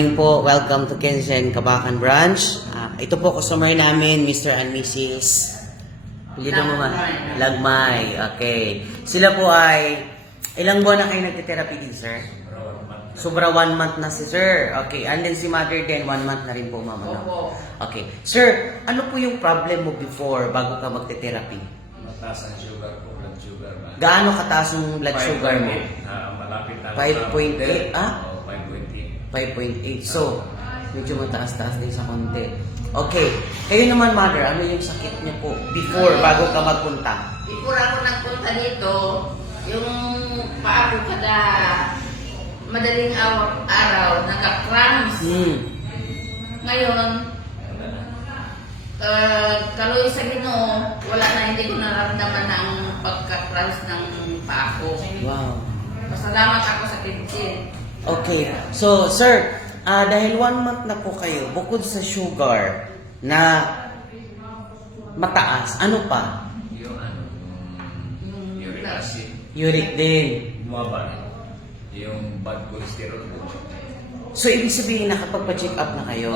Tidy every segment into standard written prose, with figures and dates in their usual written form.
morning po. Welcome to Kenshin Kabakan Branch. Ito po customer namin, Mr. and Mrs. Pilihan mo man. Lagmay. Okay. Sila po ay, ilang buwan na kayo nagtitherapy din, sir? Sobra 1 month na si sir. Okay. And then si mother din, 1 month na rin po, mama. No? Okay. Sir, ano po yung problem mo before bago ka magtitherapy? Mataas ang sugar po, blood sugar. Gaano kataas yung blood sugar mo? Malapit na. 5.8, ah? 5.8. 5.8. So, medyo mataas-taas din sa konti. Okay. Kayo naman, mother, ano yung sakit niyo po before, bago ka magpunta? Before ako nagpunta dito, yung paa ko kada madaling araw, nagka-cramps. Ngayon, kaloy sa Ginoo, wala na, hindi ko naramdaman ang pagka-cramps ng paa ko. Wow. Pasalamat ako sa Kenshin. Okay. So, sir, dahil 1 month na po kayo, bukod sa sugar na mataas, ano pa? Yung uric acid. Uric din. Bumaba. Yung bad cholesterol. So, ibig sabihin, nakapagpa-check up na kayo?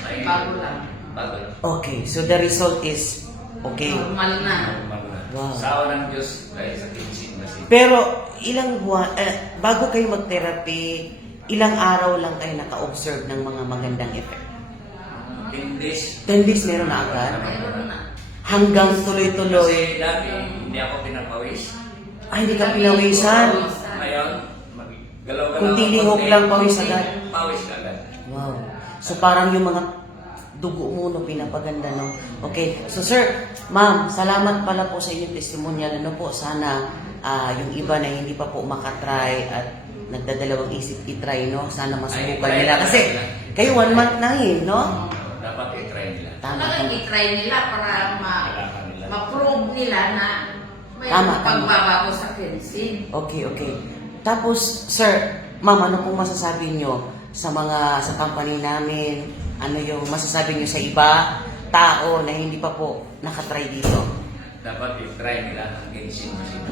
Ay, Bago lang. bago lang. Okay. So, the result is okay. Normal na. Bago lang. Wow. Sa awa ng Diyos, dahil sa Kenshin kasi. Pero, ilang buwan, bago kayo mag-therapy, ilang araw lang kayo naka-observe ng mga magandang effect? 10 days. 10 days meron na agad? Mayroon na. Hanggang tuloy-tuloy. Kasi dati, hindi ako pinapawis. Ay, hindi ka pinawisan. Ngayon, galaw-galaw. Kung tinihok lang, pawis agad. Pawis agad. Wow. So, parang yung mga dugo mo, no, pinapaganda, no? Okay. So, sir, ma'am, salamat pala po sa inyong testimonial. Ano po, sana yung iba na hindi pa po makatry at nagdadalawang isip i-try, no? Sana masubukan Ay, nila. try Kasi, nila. kayo 1 month na yun, no? Dapat i-try nila. Tama, Talagang tama. i-try nila para Kailangan nila. ma-prove nila na may Tama, tama. pagbabago sa Kenshin. Okay, okay. Tapos, sir, ma'am, ano pong masasabi nyo sa company namin? Ano yung masasabi nyo sa iba, tao na hindi pa po nakatry dito? Dapat i-try nila ang Kenshin machine.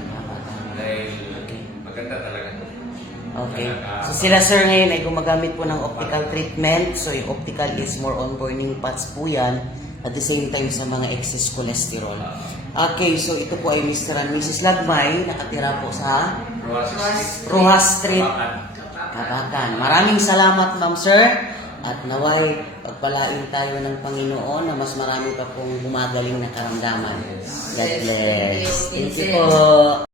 Dahil maganda talaga. Okay. So sila sir ngayon ay gumagamit po ng optical treatment. So yung optical is more on burning pots po yan. At the same time sa mga excess cholesterol. Okay, so ito po ay Mr. and Mrs. Lagmay. Nakatira po sa Rojas Street, Kabakan. Maraming salamat, ma'am sir. At naway, pagpalain tayo ng Panginoon na mas marami pa pong gumagaling na karamdaman. God bless. Thank you po.